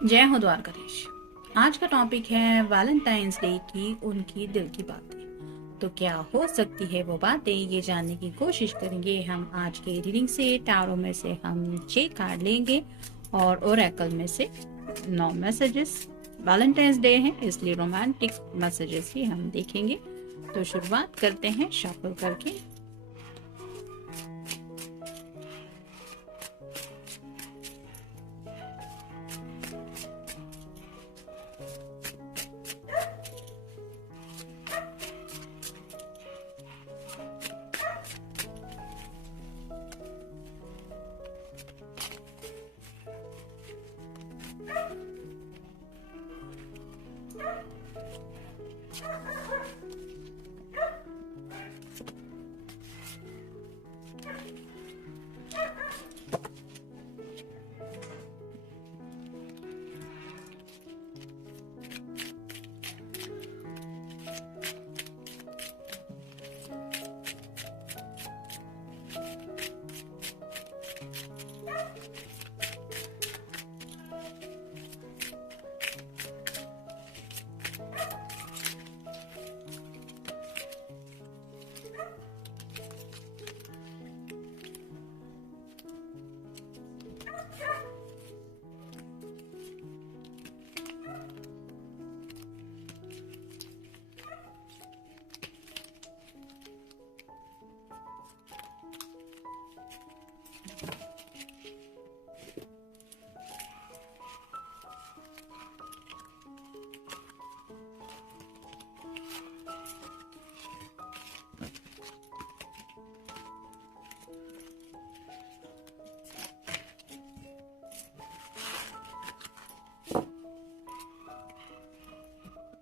जय हो द्वारकाधीश। आज का टॉपिक है वैलेंटाइंस डे की उनकी दिल की बातें। तो क्या हो सकती है वो बातें, ये जानने की कोशिश करेंगे हम आज के रीडिंग से। टैरो में से हम 6 कार्ड लेंगे और ओरेकल में से 9 मैसेजेस। वैलेंटाइंस डे है इसलिए रोमांटिक मैसेजेस ही हम देखेंगे। तो शुरुआत करते हैं शफल करके।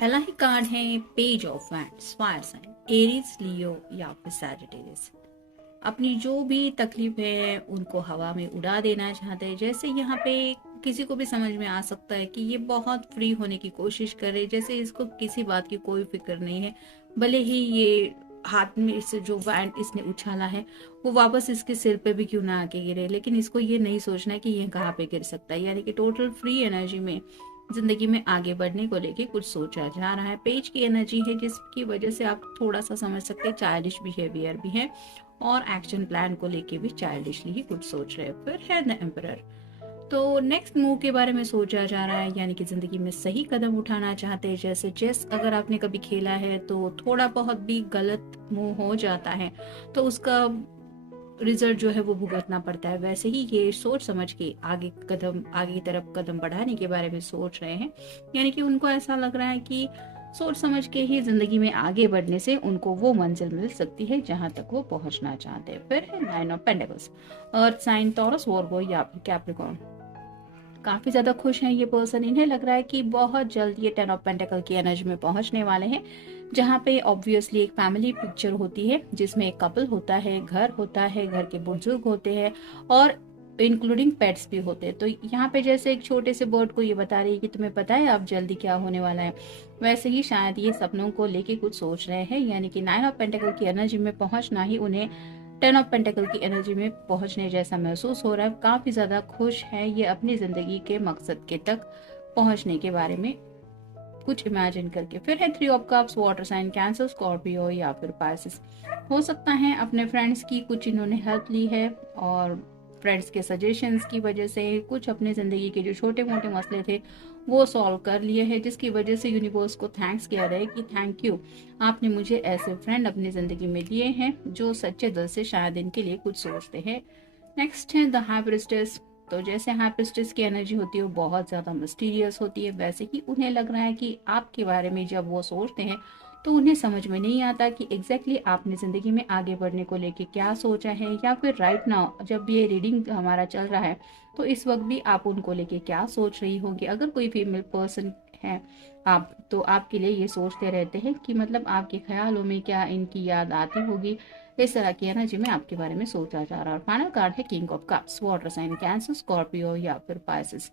पहला ही कार्ड है page of wands, fire sign, Aries, Leo या फिर सैजिटेरियस। अपनी जो भी तकलीफ है उनको हवा में उड़ा देना चाहते हैं। जैसे यहाँ पे किसी को भी समझ में आ सकता है कि ये बहुत फ्री होने की कोशिश करे, जैसे इसको किसी बात की कोई फिक्र नहीं है। भले ही ये हाथ में से जो वैंड इसने उछाला है वो वापस इसके सिर पे भी क्यों ना आके गिरे, लेकिन इसको ये नहीं सोचना है कि ये कहाँ पे गिर सकता है। यानी कि टोटल फ्री एनर्जी में जिंदगी में आगे बढ़ने को लेके कुछ सोचा जा रहा है। पेज की एनर्जी है जिसकी वजह से आप थोड़ा सा समझ सकते हैं चाइल्डिश बिहेवियर भी है और एक्शन प्लान को लेके भी चाइल्डिशली ही कुछ सोच रहे हैं। फिर है द एम्परर। तो नेक्स्ट मूव के बारे में सोचा जा रहा है, यानी कि जिंदगी में सही कदम उठाना चाहते हैं। जैसे चेस अगर आपने कभी खेला है तो थोड़ा बहुत भी गलत मूव हो जाता है तो उसका रिजल्ट जो है वो भुगतना पड़ता है। वैसे ही ये सोच समझ के आगे की तरफ कदम बढ़ाने के बारे में सोच रहे हैं। यानी कि उनको ऐसा लग रहा है कि सोच समझ के ही जिंदगी में आगे बढ़ने से उनको वो मंजिल मिल सकती है जहां तक वो पहुंचना चाहते हैं। फिर है nine of pentacles, earth sign, Taurus, Virgo या फिर कैप्रिकॉर्न। काफी ज्यादा खुश हैं ये पर्सन। इन्हें लग रहा है कि बहुत जल्द ये टेन ऑफ पेंटिकल की एनर्जी में पहुंचने वाले हैं, जहाँ पे ऑब्वियसली एक फैमिली पिक्चर होती है जिसमें एक कपल होता है, घर होता है, घर के बुजुर्ग होते हैं और इंक्लूडिंग पेट्स भी होते हैं। तो यहाँ पे जैसे एक छोटे से बर्ड को ये बता रही है कि तुम्हें पता है अब जल्दी क्या होने वाला है, वैसे ही शायद ये सपनों को लेके कुछ सोच रहे हैं। यानी कि नाइन ऑफ पेंटिकल की एनर्जी में पहुंचना ही उन्हें टेन ऑफ पेंटिकल की एनर्जी में पहुंचने जैसा महसूस हो रहा है। काफी ज्यादा खुश है ये अपनी जिंदगी के मकसद के तक पहुंचने के बारे में कुछ इमेजिन करके। फिर है three of cups, water sign, Cancer, Scorpio या फिर पाइसेस। हो सकता है अपने फ्रेंड्स की कुछ इन्होंने हेल्प ली है और फ्रेंड्स के सजेशंस की वजह से कुछ अपने ज़िंदगी के जो छोटे मोटे मसले थे वो सॉल्व कर लिए हैं, जिसकी वजह से यूनिवर्स को थैंक्स किया रहे कि थैंक यू, आपने मुझे ऐसे फ्रेंड अपनी ज़िंदगी में दिए हैं जो सच्चे दिल से शायद इनके लिए कुछ सोचते हैं। नेक्स्ट है द हाई प्रिस्टेस। तो जैसे हाई प्रिस्टेस की एनर्जी होती है वो बहुत ज़्यादा मिस्टीरियस होती है, वैसे ही उन्हें लग रहा है कि आपके बारे में जब वो सोचते हैं तो उन्हें समझ में नहीं आता कि एग्जैक्टली आपने ज़िंदगी में आगे बढ़ने को लेके क्या सोचा है, या फिर राइट नाउ जब ये रीडिंग हमारा चल रहा है तो इस वक्त भी आप उनको लेके क्या सोच रही होगी। अगर कोई फीमेल पर्सन है आप, तो आपके लिए ये सोचते रहते हैं कि मतलब आपके ख्यालों में क्या इनकी याद आती होगी। इस तरह की एनर्जी में आपके बारे में सोचा जा रहा है। और फाइनल कार्ड है king of cups, water sign, Cancer, Scorpio या फिर पाइसेस।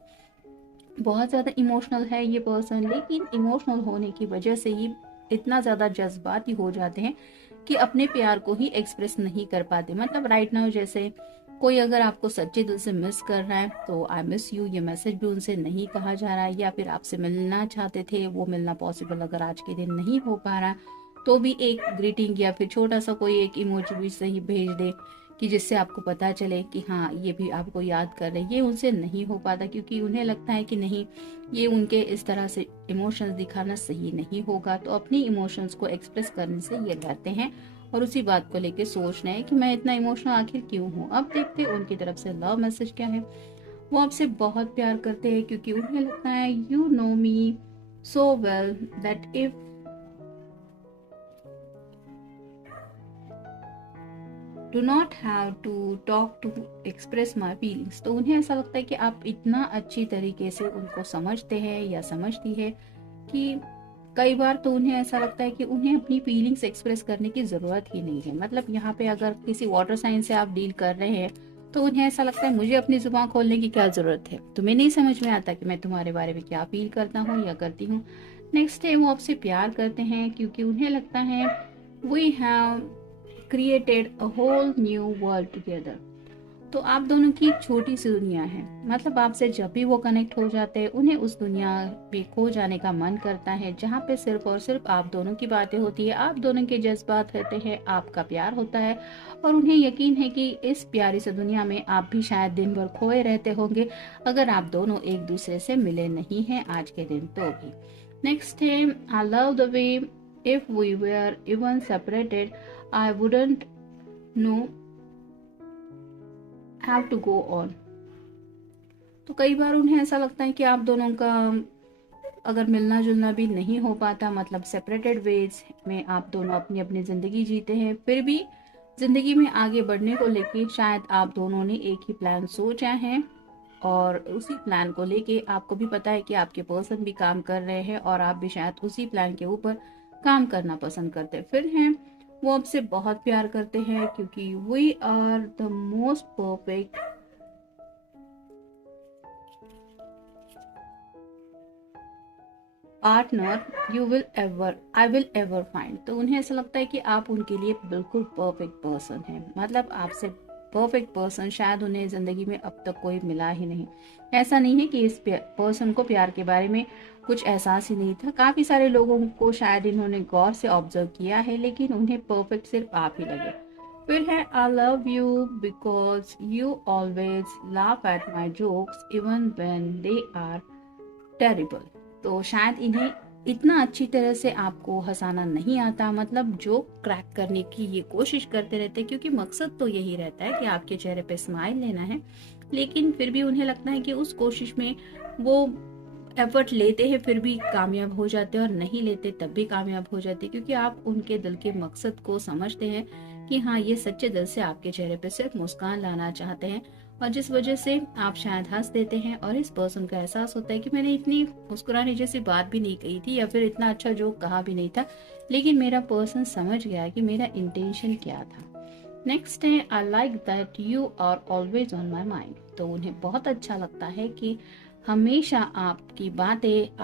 बहुत ज़्यादा इमोशनल है ये पर्सन, लेकिन इमोशनल होने की वजह से ही इतना ज़्यादा जज्बाती हो जाते हैं कि अपने प्यार को ही एक्सप्रेस नहीं कर पाते। मतलब राइट नाउ जैसे कोई अगर आपको सच्चे दिल से मिस कर रहा है तो आई मिस यू ये मैसेज भी उनसे नहीं कहा जा रहा है, या फिर आपसे मिलना चाहते थे, वो मिलना पॉसिबल अगर आज के दिन नहीं हो पा रहा तो भी एक ग्रीटिंग या फिर छोटा सा कोई एक इमोजी भी सही भेज दे कि जिससे आपको पता चले कि हाँ ये भी आपको याद कर रहे हैं। ये उनसे नहीं हो पाता क्योंकि उन्हें लगता है कि नहीं, ये उनके इस तरह से इमोशंस दिखाना सही नहीं होगा, तो अपनी इमोशंस को एक्सप्रेस करने से ये डरते हैं और उसी बात को लेके सोच रहे हैं कि मैं इतना इमोशनल आखिर क्यों हूँ। अब देखते हैं उनकी तरफ से लव मैसेज क्या है। वो आपसे बहुत प्यार करते हैं क्योंकि उन्हें लगता है you know me so well that if do not have to talk to express my feelings. तो उन्हें ऐसा लगता है कि आप इतना अच्छी तरीके से उनको समझते हैं या समझती है कि कई बार तो उन्हें ऐसा लगता है कि उन्हें अपनी फीलिंग्स एक्सप्रेस करने की ज़रूरत ही नहीं है। मतलब यहाँ पे अगर किसी वाटर साइन से आप डील कर रहे हैं तो उन्हें ऐसा लगता है मुझे अपनी जुबान खोलने की क्या ज़रूरत है, तुम्हें नहीं समझ में आता कि मैं तुम्हारे बारे में क्या फील करता हूँ या करती हूँ। नेक्स्ट है वो आपसे प्यार करते हैं क्योंकि उन्हें लगता है we have created a whole new world together. तो आप दोनों की एक छोटी सी दुनिया है। मतलब आपसे जब भी वो कनेक्ट हो जाते हैं उन्हें उस दुनिया पे खो जाने का मन करता है जहाँ पे सिर्फ और सिर्फ आप दोनों की बातें होती है, आप दोनों के जज्बात रहते हैं, आपका प्यार होता है और उन्हें यकीन है कि इस प्यारी सी दुनिया में आप भी शायद दिन भर खोए रहते होंगे अगर आप दोनों एक दूसरे से मिले नहीं हैं आज के दिन तो भी। नेक्स्ट है I love the way if we were even separated I wouldn't know have to go on. तो कई बार उन्हें ऐसा लगता है कि आप दोनों का अगर मिलना जुलना भी नहीं हो पाता, मतलब सेपरेटेड वेज में आप दोनों अपनी अपनी जिंदगी जीते हैं, फिर भी जिंदगी में आगे बढ़ने को लेके शायद आप दोनों ने एक ही प्लान सोचा है और उसी प्लान को लेके आपको भी पता है कि आपके पर्सन भी काम कर रहे हैं और आप भी शायद उसी प्लान के ऊपर काम करना पसंद करते हैं। फिर हैं वो आपसे बहुत प्यार करते हैं क्योंकि we are the most perfect partner you will ever I will ever find. तो उन्हें ऐसा लगता है कि आप उनके लिए बिल्कुल परफेक्ट पर्सन हैं। मतलब आपसे परफेक्ट पर्सन शायद उन्हें जिंदगी में अब तक कोई मिला ही नहीं। ऐसा नहीं है कि इस पर्सन को प्यार के बारे में कुछ एहसास ही नहीं था, काफी सारे लोगों को शायद इन्होंने गौर से ऑब्जर्व किया है लेकिन उन्हें परफेक्ट सिर्फ आप ही लगे। फिर है I love you because you always laugh at my jokes even when they are terrible. तो शायद इन्हें इतना अच्छी तरह से आपको हंसाना नहीं आता, मतलब जो क्रैक करने की ये कोशिश करते रहते हैं क्योंकि मकसद तो यही रहता है कि आपके चेहरे पे स्माइल लेना है, लेकिन फिर भी उन्हें लगता है कि उस कोशिश में वो एफर्ट लेते हैं फिर भी कामयाब हो जाते हैं और नहीं लेते तब भी कामयाब हो जाते हैं क्योंकि आप उनके दिल के मकसद को समझते हैं कि हाँ ये सच्चे दिल से आपके चेहरे पे सिर्फ मुस्कान लाना चाहते हैं और जिस वजह से आप शायद हंस देते हैं और इस पर्सन का एहसास होता है कि मैंने इतनी मुस्कुराने जैसी बात भी नहीं कही थी या फिर इतना अच्छा जोक कहा भी नहीं था, लेकिन मेरा पर्सन समझ गया कि मेरा इंटेंशन क्या था। नेक्स्ट है I like that you are always on my mind. तो उन्हें बहुत अच्छा लगता है कि हमेशा आपकी बातें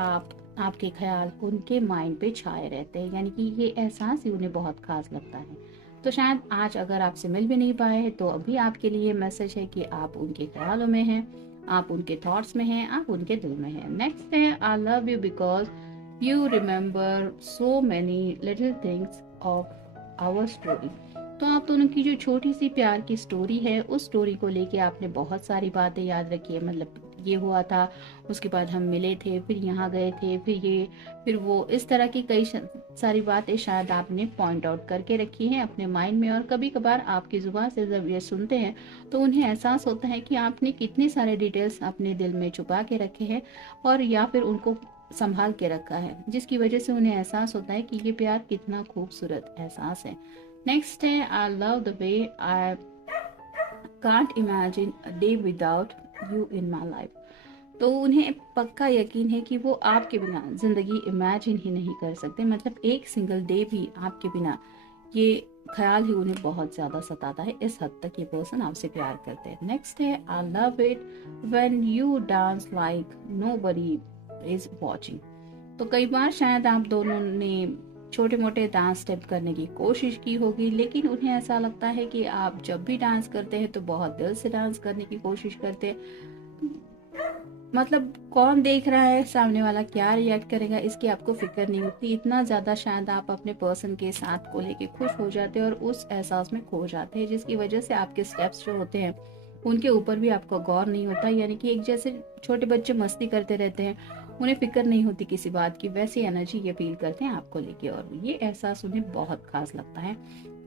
आपके ख्याल उनके माइंड पे छाए रहते हैं, यानी कि ये एहसास ही उन्हें बहुत खास लगता है। तो शायद आज अगर आपसे मिल भी नहीं पाए हैं तो अभी आपके लिए मैसेज है कि आप उनके ख्यालों में हैं, आप उनके थॉट्स में हैं, आप उनके दिल में हैं। नेक्स्ट है I love you because you remember so many little things of our story. तो आप दोनों की जो छोटी सी प्यार की स्टोरी है उस स्टोरी को लेके आपने बहुत सारी बातें याद रखी है। मतलब ये हुआ था, उसके बाद हम मिले थे, फिर यहाँ गए थे, फिर ये, फिर वो, इस तरह की कई सारी बातें शायद आपने पॉइंट आउट करके रखी हैं अपने माइंड में। और कभी कभार आपकी जुबान से जब ये सुनते हैं तो उन्हें एहसास होता है कि आपने कितने सारे डिटेल्स अपने दिल में छुपा के रखे हैं और या फिर उनको संभाल के रखा है, जिसकी वजह से उन्हें एहसास होता है कि ये प्यार कितना खूबसूरत एहसास है। नेक्स्ट है I love the way I can't imagine a day without you in my life. तो उन्हें पक्का यकीन है कि वो आपके बिना जिंदगी इमेजिन ही नहीं कर सकते। मतलब एक सिंगल डे भी आपके बिना, ये ख्याल ही उन्हें बहुत ज्यादा सताता है, इस हद तक ये पर्सन आपसे प्यार करते हैं। नेक्स्ट है I love it when you dance like nobody is watching. तो कई बार शायद आप दोनों ने छोटे मोटे डांस स्टेप करने की कोशिश की होगी, लेकिन उन्हें ऐसा लगता है कि आप जब भी डांस करते हैं तो बहुत दिल से डांस करने की कोशिश करते हैं। मतलब कौन देख रहा है, सामने वाला क्या रिएक्ट करेगा, इसकी आपको फिक्र नहीं होती। इतना ज़्यादा शायद आप अपने पर्सन के साथ को लेके खुश हो जाते हैं और उस एहसास में खो जाते हैं, जिसकी वजह से आपके स्टेप्स जो होते हैं उनके ऊपर भी आपका गौर नहीं होता। यानी कि एक जैसे छोटे बच्चे मस्ती करते रहते हैं, उन्हें फिक्र नहीं होती किसी बात की, वैसी एनर्जी ये फील करते हैं आपको लेके, और ये एहसास उन्हें बहुत खास लगता है।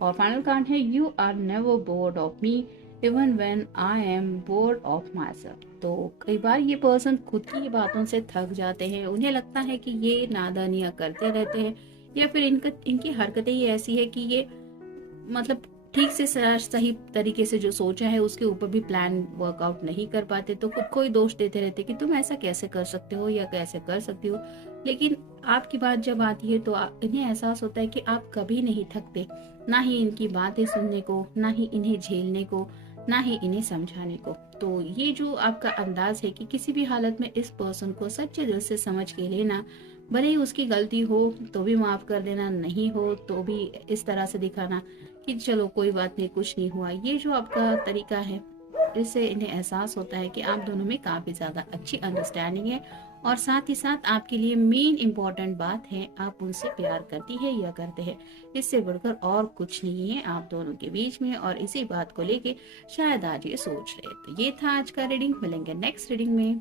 और फाइनल कार्ड है, you are never bored of me even when I am bored of myself. तो कई बार ये पर्सन खुद की बातों से थक जाते हैं, उन्हें लगता है कि ये नादानियां करते रहते हैं, या फिर इनकी हरकतें ही ऐसी है कि ये मतलब ठीक से सही तरीके से जो सोचा है उसके ऊपर भी प्लान वर्कआउट नहीं कर पाते, तो खुद को ही दोष देते रहते कि तुम ऐसा कैसे कर सकते हो या कैसे कर सकती हो। लेकिन आपकी बात जब आती है तो इन्हें एहसास होता है कि आप कभी नहीं थकते, ना ही इनकी बातें सुनने को, ना ही इन्हें झेलने को, ना ही इन्हें समझाने को। तो ये जो आपका अंदाज है कि किसी भी हालत में इस पर्सन को सच्चे दिल से समझ के लेना, भले ही उसकी गलती हो तो भी माफ कर देना, नहीं हो तो भी इस तरह से दिखाना कि चलो कोई बात नहीं, कुछ नहीं हुआ, ये जो आपका तरीका है, इससे इन्हें एहसास होता है कि आप दोनों में काफी ज्यादा अच्छी अंडरस्टैंडिंग है। और साथ ही साथ आपके लिए मेन इम्पोर्टेंट बात है, आप उनसे प्यार करती है या करते हैं, इससे बढ़कर और कुछ नहीं है आप दोनों के बीच में। और इसी बात को लेके शायद आज ये सोच रहे। तो ये था आज का रीडिंग, मिलेंगे नेक्स्ट रीडिंग में।